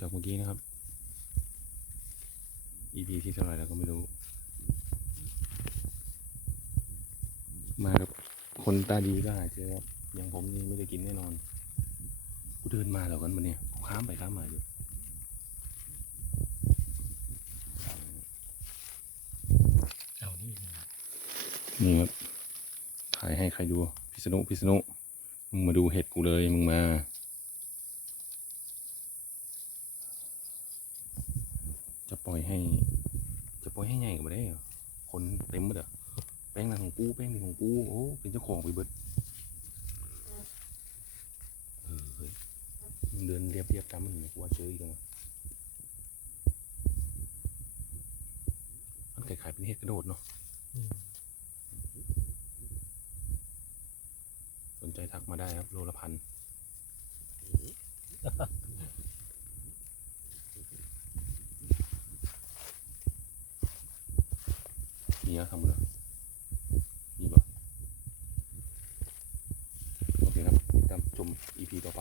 จากเมื่อกี้นะครับ EP ที่เท่าไหร่แล้วก็ไม่รู้ มากับคนตาดีก็หาเจอครับอย่างผมนี่ไม่ได้กินแน่นอน กูเดินมาแล้วกันมันเนี่ยข้ามไปข้ามมาอยู่เอานี่นี่ครับถ่ายให้ใครดูพิษณุพิษณุมึงมาดูเห็ดกูเลยมึงมา จะปล่อยให้ จะปล่อยให้ใหญ่กว่าได้เหรอคนเต็มหมดอะแป้งนั่นของกูแป้งนี่ของกูโอ้เป็นเจ้าของไปเบิดเออเฮ้ยเดินเรียบเรียบๆตามมันเนี่ยกูว่าเจออีกแล้วมันคล้ายเป็นเห็ดกระโดดเนาะสนใจทักมาได้ครับโลละพัน มีอะไรทำหมดเลยมีปะโอเคครับติดตามชม EP ต่อไป